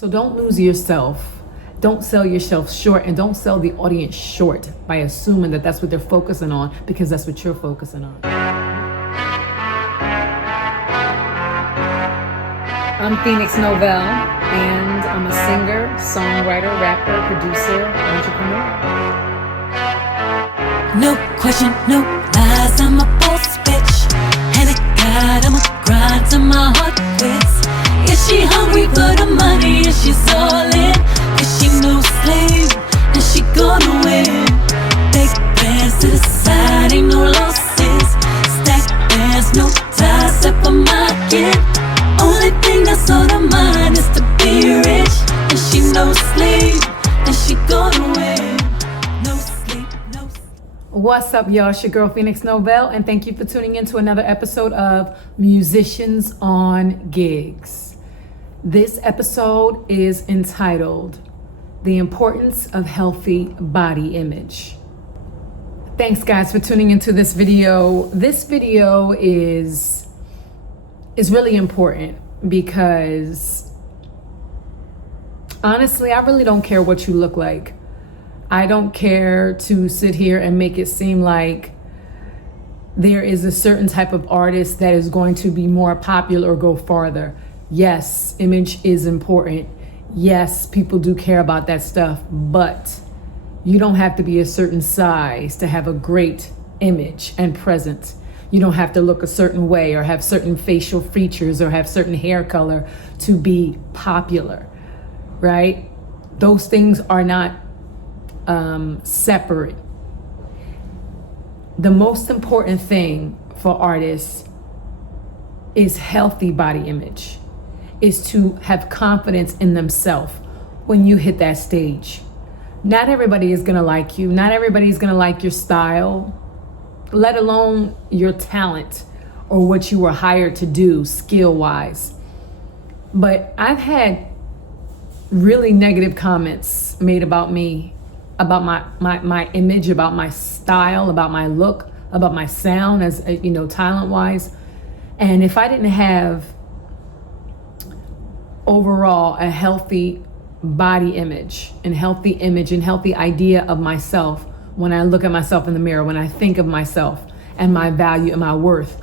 So don't lose yourself. Don't sell yourself short, and don't sell the audience short by assuming that that's what they're focusing on, because that's what you're focusing on. I'm Phoenix Novell, and I'm a singer, songwriter, rapper, producer, entrepreneur. No question, no lies, I'm a boss bitch. And God, I'm a grind till my heart quits. Is she hungry for the money? Is she all in? Is she no slave? And she gonna win. Big bands to the side, ain't no losses. Stack bands, no ties, except for my kid. Only thing that's on her mind is to be rich. And she no slave, and she gonna win. No sleep, no sleep. What's up, y'all? It's your girl Phoenix Novell, and thank you for tuning in to another episode of Musicians on Gigs. This episode is entitled The Importance of Healthy Body Image. Thanks, guys, for tuning into this video. This video is really important because honestly, I really don't care what you look like. I don't care to sit here and make it seem like there is a certain type of artist that is going to be more popular or go farther. Yes, image is important. Yes, people do care about that stuff, but you don't have to be a certain size to have a great image and presence. You don't have to look a certain way or have certain facial features or have certain hair color to be popular, right? Those things are not separate. The most important thing for artists is healthy body image, is to have confidence in themselves when you hit that stage. Not everybody is gonna like you. Not everybody is gonna like your style, let alone your talent or what you were hired to do skill-wise. But I've had really negative comments made about me, about my image, about my style, about my look, about my sound, as you know, talent-wise. And if I didn't have overall a healthy body image and healthy idea of myself, when I look at myself in the mirror, when I think of myself and my value and my worth,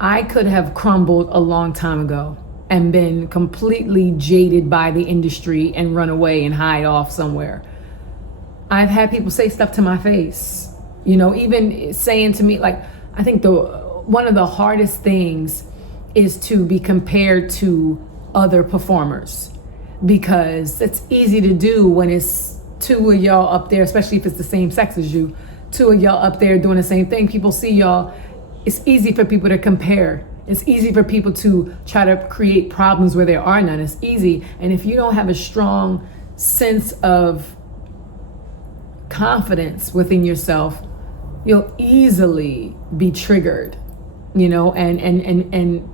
I could have crumbled a long time ago and been completely jaded by the industry and run away and hide off somewhere. I've had people say stuff to my face, you know, even saying to me, like, I think one of the hardest things is to be compared to other performers, because it's easy to do when it's two of y'all up there, especially if it's the same sex as you, two of y'all up there doing the same thing. People see y'all. It's easy for people to compare. It's easy for people to try to create problems where there are none. It's easy. And if you don't have a strong sense of confidence within yourself, you'll easily be triggered, you know, and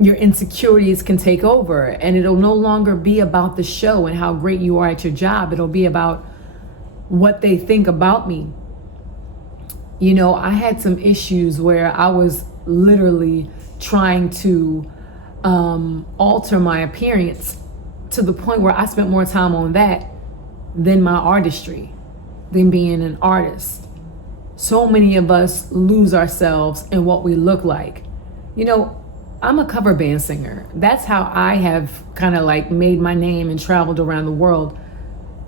your insecurities can take over, and it'll no longer be about the show and how great you are at your job. It'll be about what they think about me. You know, I had some issues where I was literally trying to alter my appearance to the point where I spent more time on that than my artistry, than being an artist. So many of us lose ourselves in what we look like. You know, I'm a cover band singer. That's how I have kind of like made my name and traveled around the world.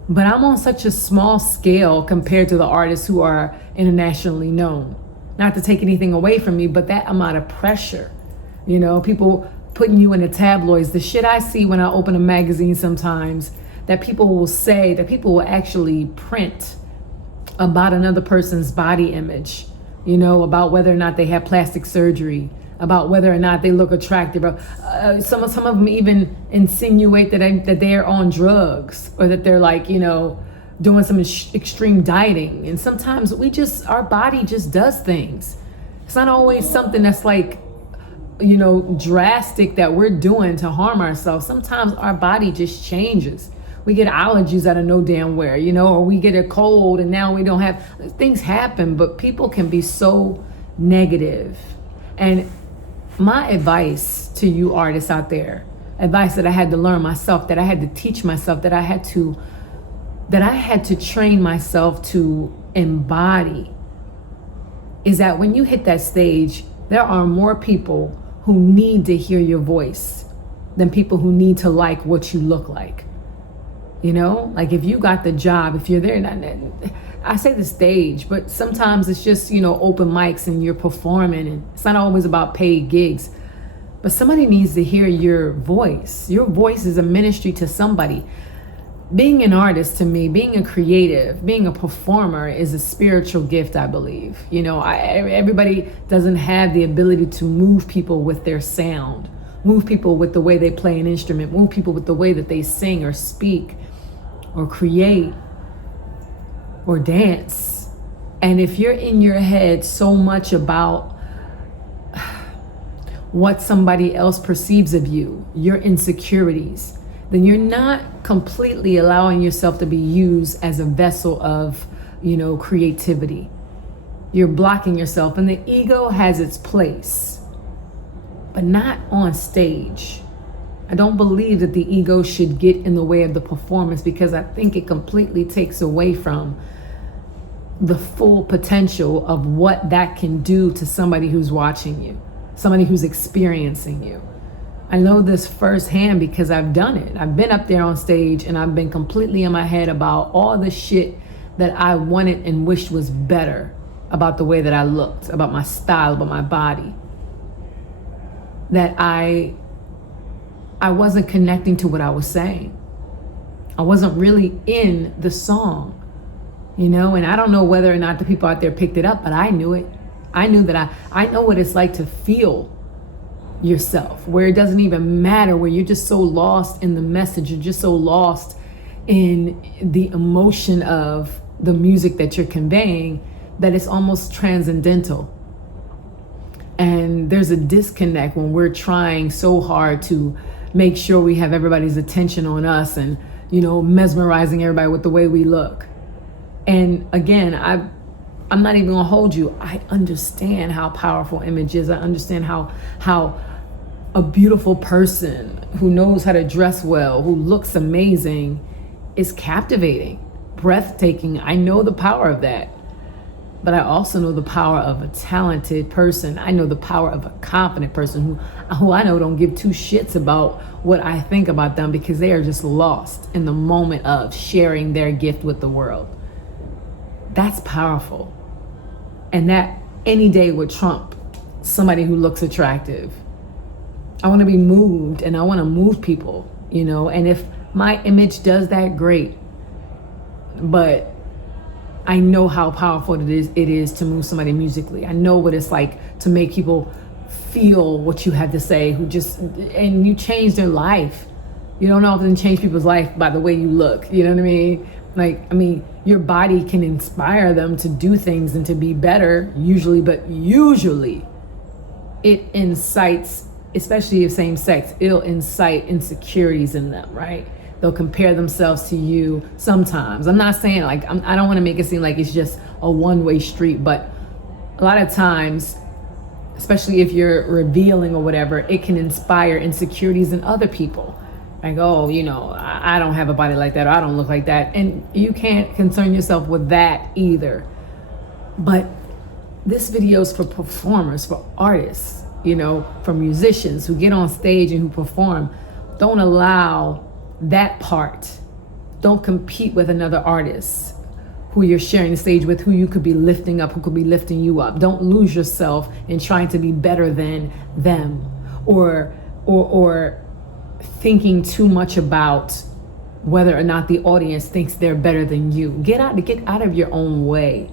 But I'm on such a small scale compared to the artists who are internationally known. Not to take anything away from me, but that amount of pressure, you know, people putting you in the tabloids, the shit I see when I open a magazine sometimes, that people will say, that people will actually print about another person's body image, you know, about whether or not they have plastic surgery, about whether or not they look attractive. Some of them even insinuate that they're on drugs, or that they're like, you know, doing some extreme dieting. And sometimes our body just does things. It's not always something that's like, you know, drastic that we're doing to harm ourselves. Sometimes our body just changes. We get allergies out of no damn where, you know, or we get a cold and now we don't have, things happen, but people can be so negative. And my advice to you artists out there, advice that I had to learn myself, that I had to teach myself, that I had to train myself to embody, is that when you hit that stage, there are more people who need to hear your voice than people who need to like what you look like. You know, like if you got the job, if you're there, I say the stage, but sometimes it's just, open mics and you're performing, and it's not always about paid gigs, but somebody needs to hear your voice. Your voice is a ministry to somebody. Being an artist, to me, being a creative, being a performer is a spiritual gift, I believe. Everybody doesn't have the ability to move people with their sound, move people with the way they play an instrument, move people with the way that they sing or speak or create or dance. And if you're in your head so much about what somebody else perceives of you, your insecurities, then you're not completely allowing yourself to be used as a vessel of, creativity. You're blocking yourself, and the ego has its place, but not on stage. I don't believe that the ego should get in the way of the performance, because I think it completely takes away from the full potential of what that can do to somebody who's watching you, somebody who's experiencing you. I know this firsthand because I've done it. I've been up there on stage and I've been completely in my head about all the shit that I wanted and wished was better about the way that I looked, about my style, about my body. That I wasn't connecting to what I was saying. I wasn't really in the song, and I don't know whether or not the people out there picked it up, but I knew it. I knew that I know what it's like to feel yourself, where it doesn't even matter, where you're just so lost in the message, you're just so lost in the emotion of the music that you're conveying, that it's almost transcendental. And there's a disconnect when we're trying so hard to make sure we have everybody's attention on us and, mesmerizing everybody with the way we look. And again, I'm not even gonna hold you. I understand how powerful image is. I understand how a beautiful person who knows how to dress well, who looks amazing, is captivating, breathtaking. I know the power of that. But I also know the power of a talented person. I know the power of a confident person who I know don't give two shits about what I think about them, because they are just lost in the moment of sharing their gift with the world. That's powerful. And that any day would trump somebody who looks attractive. I want to be moved, and I want to move people, and if my image does that, great. But I know how powerful it is to move somebody musically. I know what it's like to make people feel what you have to say, and you change their life. You don't often change people's life by the way you look. You know what I mean? Your body can inspire them to do things and to be better, but usually it incites, especially if same sex, it'll incite insecurities in them, right? They'll compare themselves to you sometimes. I'm not saying I don't want to make it seem like it's just a one-way street, but a lot of times, especially if you're revealing or whatever, it can inspire insecurities in other people. Like, I don't have a body like that, or I don't look like that. And you can't concern yourself with that either. But this video is for performers, for artists, for musicians who get on stage and who perform. Don't allow that part. Don't compete with another artist who you're sharing the stage with, who you could be lifting up, who could be lifting you up. Don't lose yourself in trying to be better than them, or thinking too much about whether or not the audience thinks they're better than you. Get out of your own way,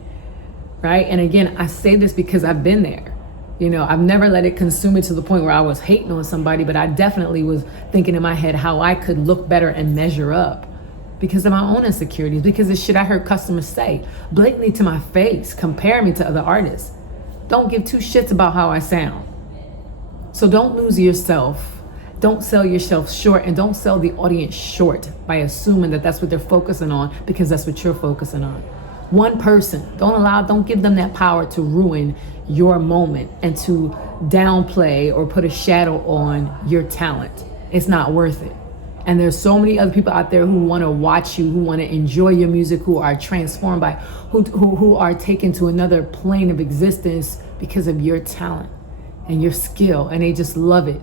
right? And again, I say this because I've been there. I've never let it consume me to the point where I was hating on somebody, but I definitely was thinking in my head how I could look better and measure up because of my own insecurities, because of shit I heard customers say blatantly to my face, compare me to other artists. Don't give two shits about how I sound. So don't lose yourself. Don't sell yourself short, and don't sell the audience short by assuming that that's what they're focusing on, because that's what you're focusing on. One person, don't give them that power to ruin your moment and to downplay or put a shadow on your talent It's not worth it. And there's so many other people out there who want to watch you, who want to enjoy your music, who are transformed by, who are taken to another plane of existence because of your talent and your skill, and they just love it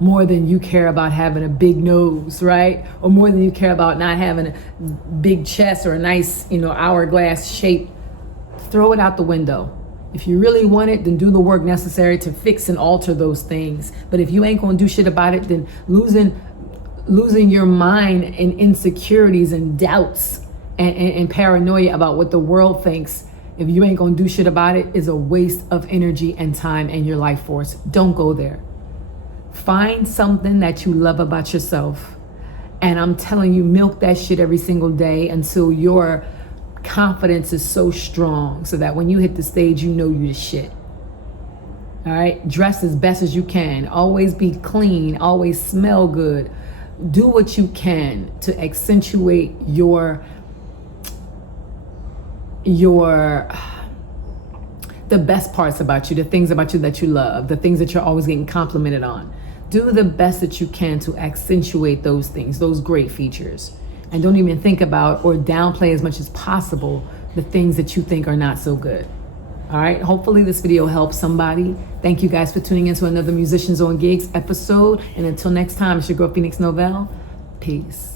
more than you care about having a big nose, right? Or more than you care about not having a big chest or a nice, hourglass shape. Throw it out the window. If you really want it, then do the work necessary to fix and alter those things. But if you ain't gonna do shit about it, then losing your mind in insecurities and doubts and paranoia about what the world thinks, if you ain't gonna do shit about it, is a waste of energy and time and your life force. Don't go there. Find something that you love about yourself, and I'm telling you, milk that shit every single day until your confidence is so strong so that when you hit the stage, you know you the shit. All right? Dress as best as you can. Always be clean. Always smell good. Do what you can to accentuate the best parts about you, the things about you that you love, the things that you're always getting complimented on. Do the best that you can to accentuate those things, those great features. And don't even think about or downplay as much as possible the things that you think are not so good. All right. Hopefully this video helps somebody. Thank you guys for tuning into another Musicians on Gigs episode. And until next time, it's your girl Phoenix Novell. Peace.